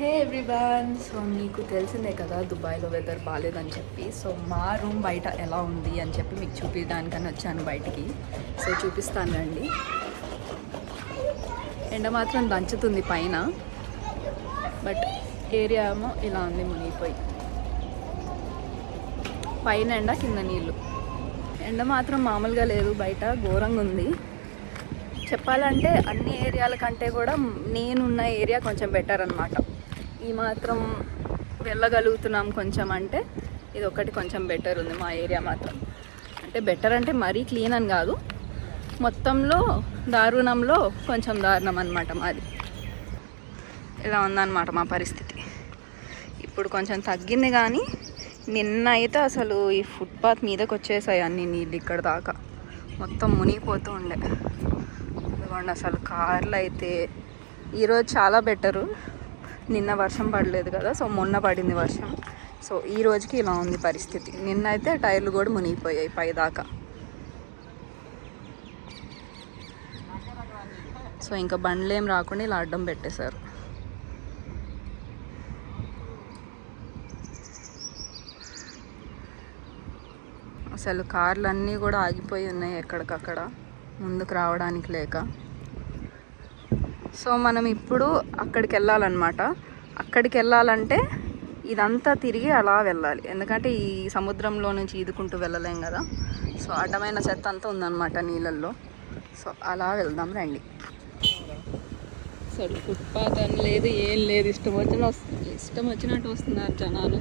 హే everyone, so మీకు తెలిసిందే కదా దుబాయ్లో వెదర్ బాగాలేదని చెప్పి. సో మా రూమ్ బయట ఎలా ఉంది అని చెప్పి మీకు చూపించడానికని వచ్చాను బయటికి. సో చూపిస్తాను రండి. ఎండ మాత్రం దంచుతుంది పైన, బట్ ఏరియా ఏమో ఇలా ఉంది మునిగిపోయి. పైన ఎండ, కింద నీళ్ళు. ఎండ మాత్రం మామూలుగా లేదు, బయట ఘోరంగా ఉంది. చెప్పాలంటే అన్ని ఏరియాల కంటే కూడా నేనున్న ఏరియా కొంచెం బెటర్ అనమాట. ఈ మాత్రం వెళ్ళగలుగుతున్నాం కొంచెం అంటే ఇది ఒకటి కొంచెం బెటర్ ఉంది మా ఏరియా మాత్రం. అంటే బెటర్ అంటే మరీ క్లీన్ అని కాదు, మొత్తంలో దారుణంలో కొంచెం దారుణం అనమాట మాది. ఇలా ఉందన్నమాట మా పరిస్థితి. ఇప్పుడు కొంచెం తగ్గింది, కానీ నిన్న అయితే అసలు ఈ ఫుట్పాత్ మీదకి వచ్చేసాయి అన్ని నీళ్ళు ఇక్కడ దాకా, మొత్తం మునిగిపోతూ ఉండే. ఇదిగోండి అసలు కార్లు అయితే ఈరోజు చాలా బెటరు. నిన్న వర్షం పడలేదు కదా, సో మొన్న పడింది వర్షం. సో ఈ రోజుకి ఇలా ఉంది పరిస్థితి. నిన్న అయితే టైర్లు కూడా మునిగిపోయాయి పైదాకా. సో ఇంకా బండ్లు ఏం రాకుండా ఇలా అడ్డం పెట్టేశారు. అసలు కార్లు అన్నీ కూడా ఆగిపోయి ఉన్నాయి ఎక్కడికక్కడ, ముందుకు రావడానికి లేక. సో మనం ఇప్పుడు అక్కడికి వెళ్ళాలన్నమాట. అక్కడికి వెళ్ళాలంటే ఇదంతా తిరిగి అలా వెళ్ళాలి, ఎందుకంటే ఈ సముద్రంలో నుంచి ఈదుకుంటూ వెళ్ళలేం కదా. సో అడ్డమైన చెత్త అంతా ఉందన్నమాట నీళ్ళల్లో. సో అలా వెళ్దాం రండి. అసలు ఫుట్పాత్ అని లేదు, ఏం లేదు, ఇష్టం వచ్చినట్టు వస్తున్నారు జనాలు.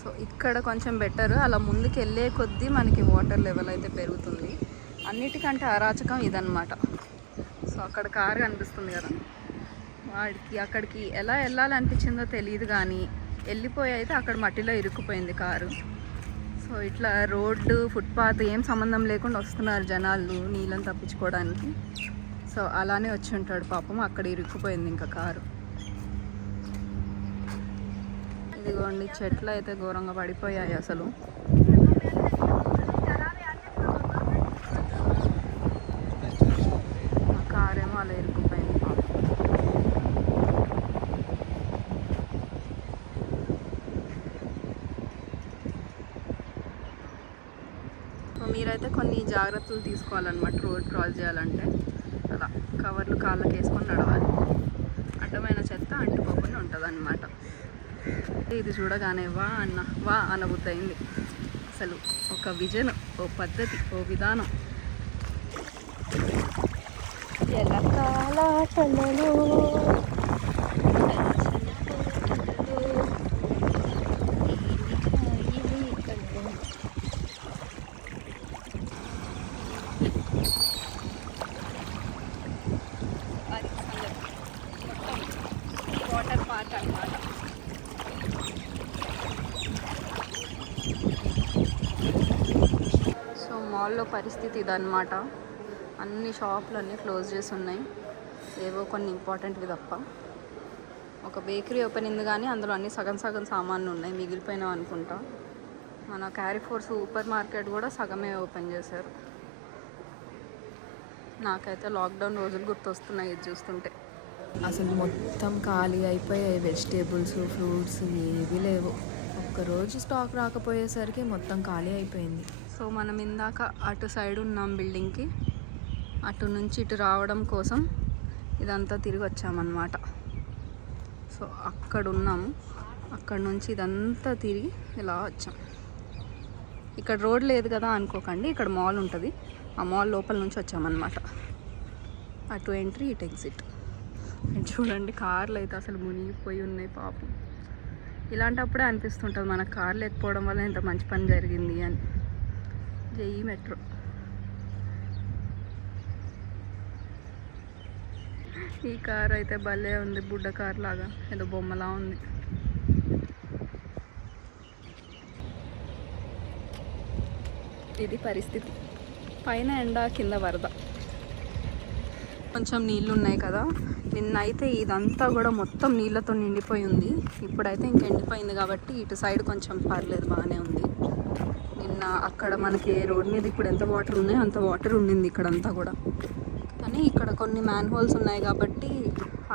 సో ఇక్కడ కొంచెం బెటర్. అలా ముందుకు వెళ్ళే కొద్దీ మనకి వాటర్ లెవెల్ అయితే పెరుగుతుంది. అన్నిటికంటే అరాచకం ఇదన్నమాట. సో అక్కడ కారు కనిపిస్తుంది కదా, వాడికి అక్కడికి ఎలా వెళ్ళాలనిపించిందో తెలియదు, కానీ వెళ్ళిపోయి అయితే అక్కడ మట్టిలో ఇరుక్కుపోయింది కారు. సో ఇట్లా రోడ్డు ఫుట్పాత్ ఏం సంబంధం లేకుండా వస్తున్నారు జనాలు నీళ్ళని తప్పించుకోవడానికి. సో అలానే వచ్చి ఉంటాడు పాపం, అక్కడ ఇరుక్కుపోయింది ఇంకా కారు. ఇదిగోండి చెట్లు అయితే ఘోరంగా పడిపోయాయి అసలు. కారేమో అలా ఇరుక్కుపోయింది పాపం. సో మీరైతే కొన్ని జాగ్రత్తలు తీసుకోవాలన్నమాట రోడ్ క్రాస్ చేయాలంటే. అలా కవర్లు కాళ్ళకి వేసుకొని నడవాలి, అడ్డమైన చెత్త అంటుకోకుండా ఉంటుంది అన్నమాట. ఇది చూడగానే వా అనబుద్ధి అయింది. అసలు ఒక విజన్, ఓ పద్ధతి, ఓ విధానం. వాటర్ పార్క్ అన్నమాట. సో మాల్లో పరిస్థితి ఇదన్నమాట. అన్ని షాపులు అన్నీ క్లోజ్ చేసి ఉన్నాయి, ఏవో కొన్ని ఇంపార్టెంట్వి తప్ప. ఒక బేకరీ ఓపెన్ అయింది, కానీ అందులో అన్ని సగం సామాన్లు ఉన్నాయి, మిగిలిపోయినావు అనుకుంటా. మన క్యారిఫోర్ సూపర్ మార్కెట్ కూడా సగమే ఓపెన్ చేశారు. నాకైతే లాక్డౌన్ రోజులు గుర్తొస్తున్నాయి ఇది చూస్తుంటే. అసలు మొత్తం ఖాళీ అయిపోయాయి, వెజిటేబుల్స్, ఫ్రూట్స్ ఏవి లేవు. ఒక్కరోజు స్టాక్ రాకపోయేసరికి మొత్తం ఖాళీ అయిపోయింది. సో మనం ఇందాక అటు సైడ్ ఉన్నాం బిల్డింగ్కి, అటు నుంచి ఇటు రావడం కోసం ఇదంతా తిరిగి వచ్చామన్నమాట. సో అక్కడ ఉన్నాము, అక్కడ నుంచి ఇదంతా తిరిగి ఇలా వచ్చాం. ఇక్కడ రోడ్ లేదు కదా అనుకోకండి, ఇక్కడ మాల్ ఉంటుంది, ఆ మాల్ లోపల నుంచి వచ్చామన్నమాట. అటు ఎంట్రీ, ఇటు ఎగ్జిట్. చూడండి కార్లు అయితే అసలు మునిగిపోయి ఉన్నాయి పాపం. ఇలాంటప్పుడే అనిపిస్తుంటుంది మనకు కార్ లేకపోవడం వల్ల ఇంత మంచి పని జరిగింది అని. JEE metro. ఈ కార్ అయితే భలే ఉంది, బుడ్డ కార్ లాగా, ఏదో బొమ్మలా ఉంది. ఇది పరిస్థితి, పైన ఎండ, కింద వరద. కొంచెం నీళ్ళు ఉన్నాయి కదా, నిన్న అయితే ఇదంతా కూడా మొత్తం నీళ్ళతో నిండిపోయి ఉంది. ఇప్పుడైతే ఇంక ఎండిపోయింది కాబట్టి ఇటు సైడ్ కొంచెం పర్లేదు, బాగానే ఉంది. నిన్న అక్కడ మనకి రోడ్ మీద ఇప్పుడు ఎంత వాటర్ ఉన్నాయో అంత వాటర్ ఉండింది ఇక్కడంతా కూడా. కానీ ఇక్కడ కొన్ని మ్యాన్ హోల్స్ ఉన్నాయి కాబట్టి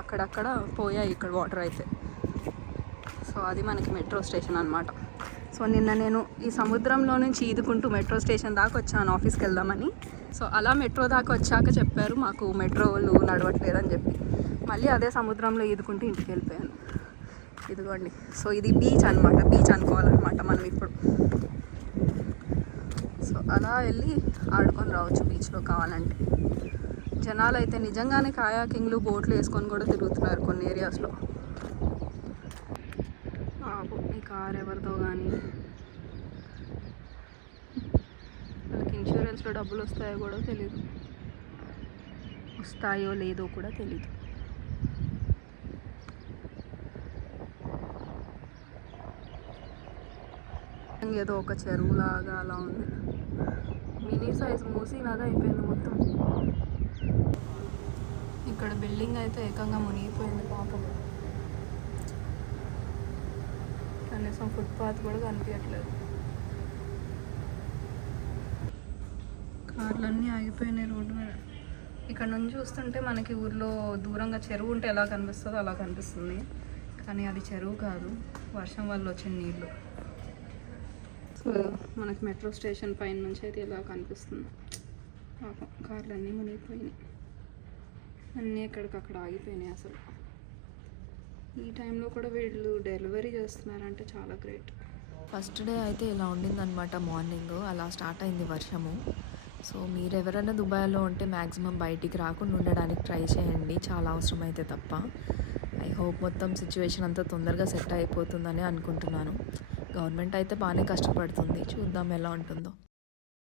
అక్కడక్కడ పోయాయి ఇక్కడ వాటర్ అయితే. సో అది మనకి మెట్రో స్టేషన్ అనమాట. సో నిన్న నేను ఈ సముద్రంలో నుంచి ఈదుకుంటూ మెట్రో స్టేషన్ దాకా వచ్చాను ఆఫీస్కి వెళ్దామని. సో అలా మెట్రో దాకా వచ్చాక చెప్పారు మాకు మెట్రోలు నడవట్లేదని చెప్పి, మళ్ళీ అదే సముద్రంలో ఈదుకుంటూ ఇంటికి వెళ్ళిపోయాను. ఇదిగోండి, సో ఇది బీచ్ అనమాట, బీచ్ అనుకోవాలన్నమాట మనం ఇప్పుడు. సో అలా వెళ్ళి ఆడుకొని రావచ్చు బీచ్లో కావాలంటే. జనాలు అయితే నిజంగానే కాయాకింగ్లు బోట్లు వేసుకొని కూడా తిరుగుతున్నారు కొన్ని ఏరియాస్లో. ఈ కార్ ఎవరితో కానీ, వాళ్ళకి ఇన్సూరెన్స్లో డబ్బులు వస్తాయో కూడా తెలీదు, వస్తాయో లేదో కూడా తెలీదు. ఏదో ఒక చెరువులాగా అలా ఉంది. మినీ సైజ్ మూసీ లాగా అయిపోయింది మొత్తం. ఇక్కడ బిల్డింగ్ అయితే ఏకంగా మునిగిపోయింది పాపం. కనీసం ఫుట్పాత్ కూడా కనిపించట్లేదు. కార్లన్నీ ఆగిపోయినాయి రోడ్డు మీద. ఇక్కడ నుంచి చూస్తుంటే మనకి ఊర్లో దూరంగా చెరువు ఉంటే ఎలా కనిపిస్తుందో అలా కనిపిస్తుంది, కానీ అది చెరువు కాదు, వర్షం వల్ల వచ్చిన నీళ్ళు. సో మనకి మెట్రో స్టేషన్ పైన నుంచి అయితే ఇలా కనిపిస్తుంది. పాపం కార్లన్నీ మునిగిపోయినాయి, అన్నీ ఎక్కడికక్కడ ఆగిపోయినాయి. అసలు ఈ టైంలో కూడా వీళ్ళు డెలివరీ చేస్తున్నారంటే చాలా గ్రేట్. ఫస్ట్ డే అయితే ఇలా ఉండిందనమాట. మార్నింగ్ అలా స్టార్ట్ అయింది వర్షము. సో మీరు ఎవరైనా దుబాయ్లో ఉంటే మ్యాక్సిమం బయటికి రాకుండా ఉండడానికి ట్రై చేయండి, చాలా అవసరం అయితే తప్ప. ఐ హోప్ మొత్తం సిచ్యువేషన్ అంతా తొందరగా సెట్ అయిపోతుందని అనుకుంటున్నాను. గవర్నమెంట్ అయితే బాగానే కష్టపడుతుంది, చూద్దాం ఎలా ఉంటుందో.